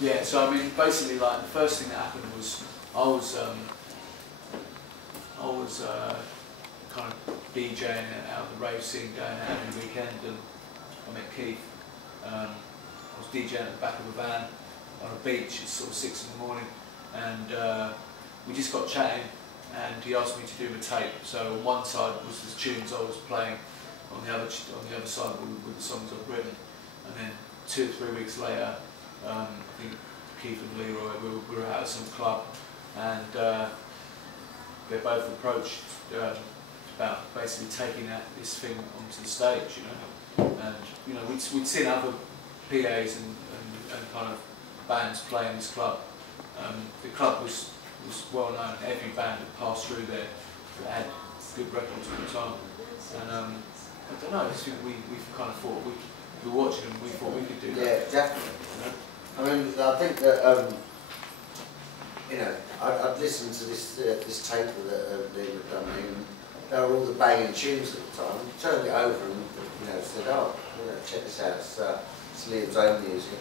Yeah, so I mean, basically, like the first thing that happened was I was kind of DJing out of the rave scene, going out every weekend, and I met Keith. I was DJing at the back of a van on a beach. It's sort of 6 in the morning, and we just got chatting, and he asked me to do a tape. So on one side was the tunes I was playing, on the other side were the songs I've written, and then 2 or 3 weeks later, I think Keith and Leroy, we were out at some club, and they both approached about basically taking this thing onto the stage, you know. And you know, we'd seen other PAs and kind of bands playing this club. The club was well known. Every band that passed through there that had good records at the time. And I don't know, I just think we kind of thought we were watching and we thought we could do that. Yeah, definitely. You know? I mean, I think that you know, I'd listened to this tape that they had done, and they were all the banging tunes at the time. I turned it over and said, "Oh, check this out. It's Liam's own music."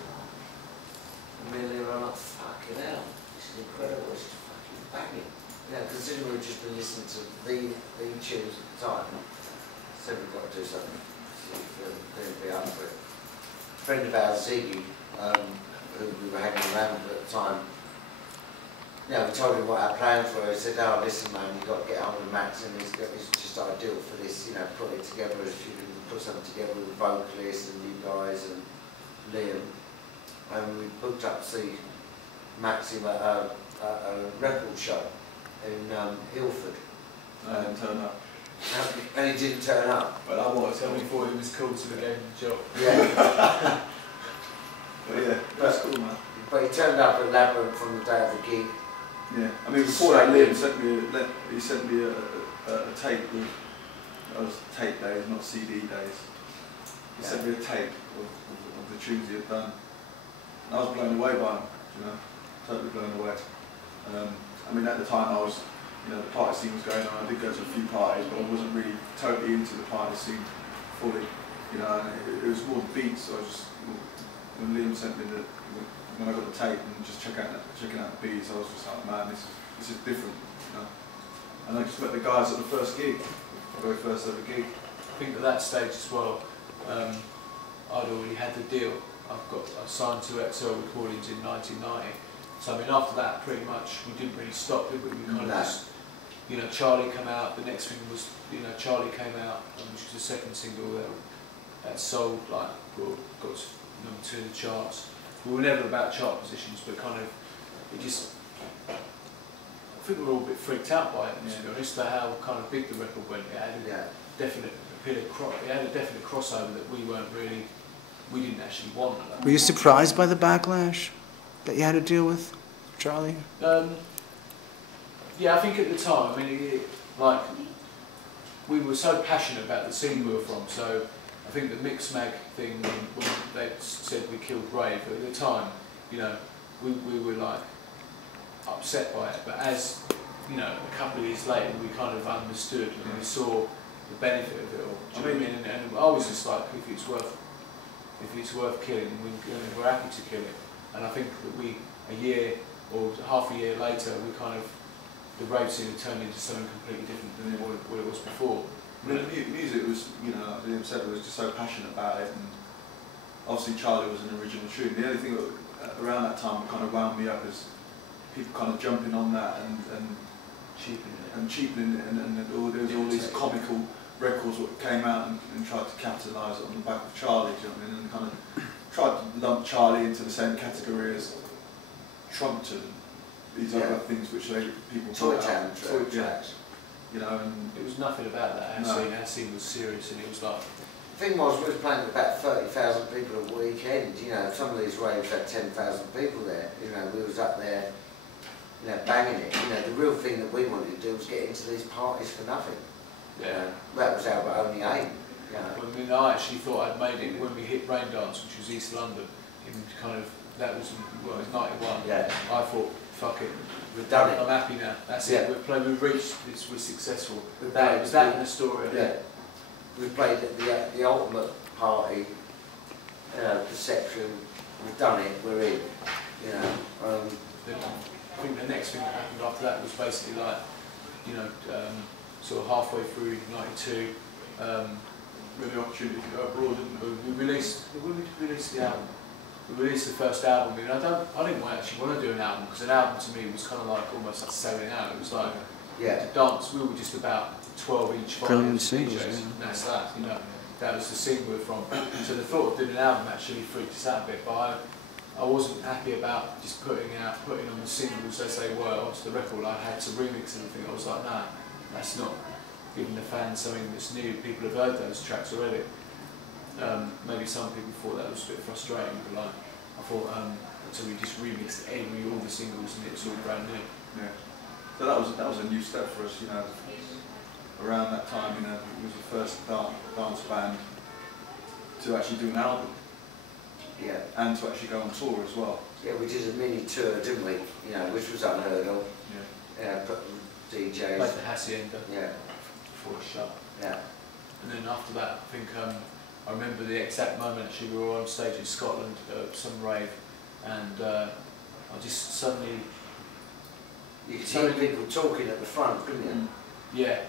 And me and Liam were like, "Fucking hell, this is incredible. This is fucking banging." Considering we'd just been listening to the tunes at the time, so we've got to do something. They'd be up for it. A friend of ours, Ziggy, who we were hanging around with at the time, we told him what our plans were. He said, "Oh, listen, man, you've got to get hold of Max, and it's just ideal for this, put it together, if you can put something together with the vocalists and you guys and Liam." And we booked up to see Maxim at a record show in Ilford. I didn't turn up. And he didn't turn up. Well, I was. I thought he was cool, so we gave him the job. Yeah. But yeah, that's cool, man. But he turned up at Labyrinth from the day of the gig. Yeah, I mean, before that, Liam sent me a tape with, that was tape days, not CD days. He sent me a tape of the tunes he had done. And I was blown away by him, totally blown away. I mean, at the time I was, the party scene was going on. I did go to a few parties, but I wasn't really totally into the party scene fully, and it was more the beats. I was just, when Liam sent me when I got the tape and just checking out the beats, I was just like, man, this is different, And I just met the guys at the first gig, the very first ever gig. I think at that stage as well, I'd already had the deal. I signed to XL Recordings in 1990. So I mean, after that, pretty much we didn't really stop, did we? We kind of just, Charlie came out. The next thing was, Charlie came out, which was the second single that sold got to #2 in the charts. We were never about chart positions, but kind of, I think we were all a bit freaked out by it, to be honest, about how kind of big the record went. It had a definite crossover that we didn't actually want. Were you surprised by the backlash that you had to deal with, Charlie? Yeah, I think at the time, I mean, we were so passionate about the scene we were from, so I think the Mix Mag thing, when they said we killed Rave, at the time, we were like upset by it, but as, a couple of years later, we kind of understood and we saw the benefit of it all. Do you know what I mean? And I was just like, if it's worth killing, we're happy to kill it. And I think that a year or half a year later, the rave scene had turned into something completely different than what it was before. I mean, the music was, like Liam said, was just so passionate about it, and obviously Charlie was an original tune. The only thing around that time that kind of wound me up is people kind of jumping on that and cheapening it, and there was all these comical records that came out and tried to capitalise on the back of Charlie, do you know what I mean? And kind of tried to lump Charlie into the same category as Trumpton, these other things which people Toy Town tracks. And it was nothing about that. Our scene was serious, and it was like. The thing was, we were playing with about 30,000 people a weekend. Some of these raves had 10,000 people there. We was up there, banging it. The real thing that we wanted to do was get into these parties for nothing. Yeah. That was our only aim. I actually thought I'd made it when we hit Rain Dance, which was East London. That was 91. Yeah. I thought, fuck it. We've done it. I'm happy now. That's it. We've reached this. We're successful. That was in the story. Yeah. We played at the ultimate party. Perception. We've done it. We're in. was basically like, you know, sort of halfway through '92. We had the opportunity to go abroad, didn't we? We released the album. We released the first album. I didn't actually want to do an album, because an album to me was kind of like almost like selling out. It was like the dance. We were just about 12 each. Brilliant singles, DJs, yeah. and that's that. You know, that was the scene we were from. So the thought of doing an album actually freaked us out a bit. But I wasn't happy about just putting on the singles as they were onto the record. I had to remix everything. I was like, nah, that's not giving the fans something that's new. People have heard those tracks already. Maybe some people thought that was a bit frustrating, but like, I thought, so we just remixed all the singles, and it was all brand new. Yeah. So that was a new step for us, you know. Around that time, you know, it was the first dance band to actually do an album. Yeah. And to actually go on tour as well. Yeah, we did a mini tour, didn't we? You know, which was unheard of. Yeah. Yeah, but DJs. Like the Hacienda. Yeah. Before it shut. Yeah. And then after that, I think I remember the exact moment. Actually, we were on stage in Scotland, some rave, and I just suddenly. You could hear people talking at the front, couldn't you? Yeah,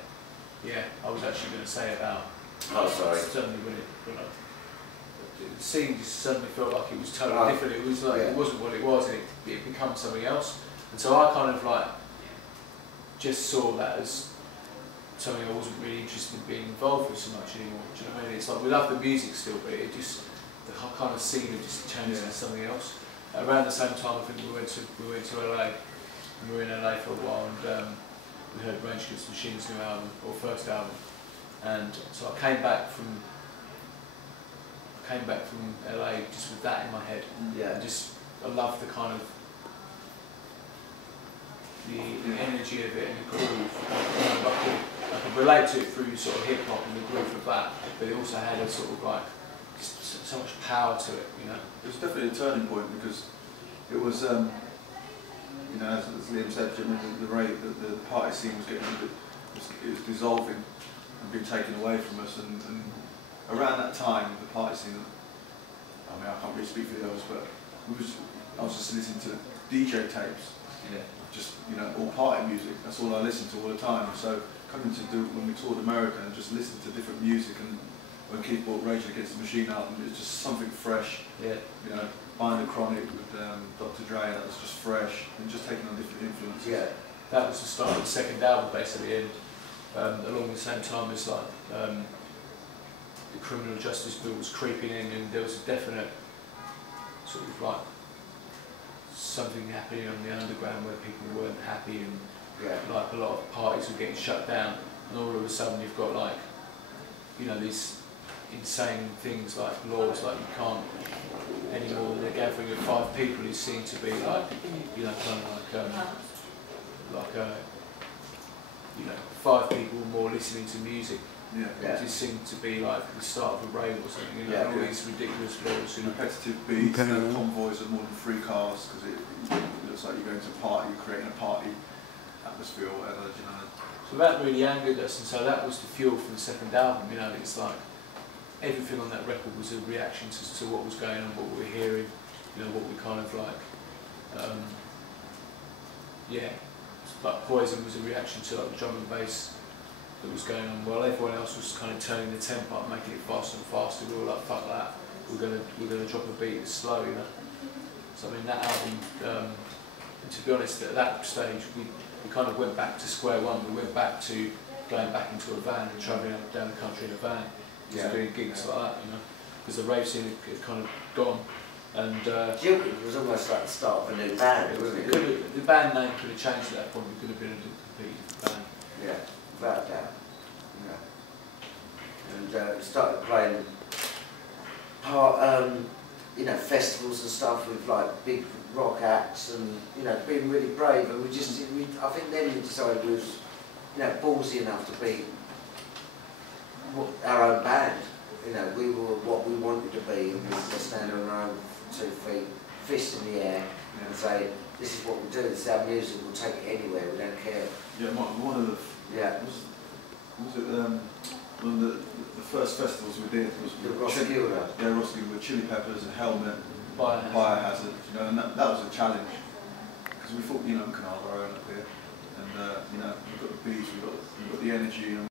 yeah. I was actually going to say about. Oh, sorry. Suddenly when the scene just suddenly felt like it was totally different. It was like it wasn't what it was, and it became something else. And so I kind of like just saw that as something I wasn't really interested in being involved with so much anymore. Do you know what I mean? It's like we love the music still, but it just the kind of scene had just changed into something else. Around the same time, I think we went to LA. And we were in LA for a while, and we heard Rage Against the Machine's new album, or first album. And so I came back from LA just with that in my head. Yeah. And I love the kind of the energy of it and the groove. I could relate to it through sort of hip hop and the groove of that, but it also had a sort of like just so much power to it, you know. It was definitely a turning point, because it was, you know, as Liam said, the party scene was getting a bit, it was dissolving and being taken away from us, and around that time, the party scene, I mean, I can't really speak for the others, but I was just listening to DJ tapes. Yeah. Just, you know, all party music. That's all I listened to all the time. So coming to do when we toured America and just listening to different music, and when Keith bought Rage Against the Machine album, it was just something fresh. Yeah. You know, buying the Chronic with Dr. Dre, that was just fresh, and just taking on different influences. Yeah. That was the start of the second album, basically, and along the same time as like the criminal justice bill was creeping in, and there was a definite sort of like something happening on the underground where people weren't happy, and like a lot of parties were getting shut down, and all of a sudden you've got like, you know, these insane things like laws like you can't anymore. The gathering of 5 people is seen to be like, you know, kind of like you know, 5 people more listening to music. Yeah. It just seemed to be like the start of a rave or something, you know, all these ridiculous laws. Repetitive beats, convoys of more than 3 cars, because it looks like you're going to a party, you're creating a party atmosphere or whatever, you know. So that really angered us, and so that was the fuel for the second album, you know. It's like everything on that record was a reaction to what was going on, what we were hearing, you know, what we kind of like, like Poison was a reaction to like the drum and bass that was going on, while everyone else was kind of turning the tempo up, making it faster and faster. We were like, fuck that, we're gonna drop a beat that's slow, you know. So I mean, that album, and to be honest, at that stage we kind of went back to square one. We went back to going back into a van and travelling up and down the country in a van, doing gigs like that, you know, because the rave scene had kind of gone. And Gilbert was almost like the start of a new band, wasn't it? The band name could have changed at that point. It could have been a completely different band. Yeah, without a doubt. Yeah. And started playing you know, festivals and stuff with like big rock acts, and you know, being really brave. And I think then we decided we was, you know, ballsy enough to be our own band. You know, we were what we wanted to be, and we were standing on our own 2 feet, fist in the air, and say, this is what we do, this is our music, we'll take it anywhere, we don't care. Yeah, one of the... Yeah. Was it one of the first festivals we did was... The Rothskilde. Yeah, Rothskilde with Chili Peppers and Helmet, Biohazard, you know, and that was a challenge, because we thought, you know, we can have our own up here, and the energy.